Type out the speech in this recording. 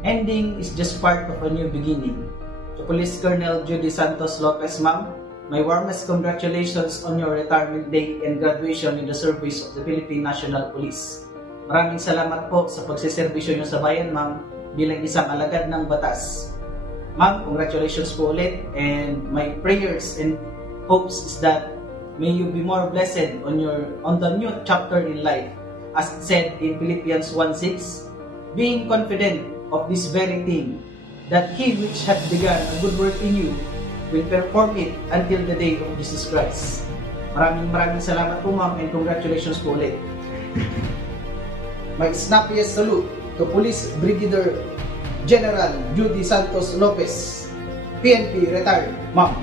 Ending is just part of a new beginning. To Police Colonel Judy Santos Lopez, ma'am, my warmest congratulations on your retirement day and graduation in the service of the Philippine National Police. Maraming salamat po sa pagsiservisyo niyo sa bayan, ma'am, bilang isang alagad ng batas. Ma'am, congratulations po ulit, and my prayers and hopes is that may you be more blessed on the new chapter in life, as it said in Philippians 1:6, being confident of this very thing, that He which hath begun a good work in you will perform it until the day of Jesus Christ. Maraming salamat po, ma'am, and congratulations po ulit. My snappiest salute to Police Brigadier General Judy Santos Lopez, PNP retired, ma'am.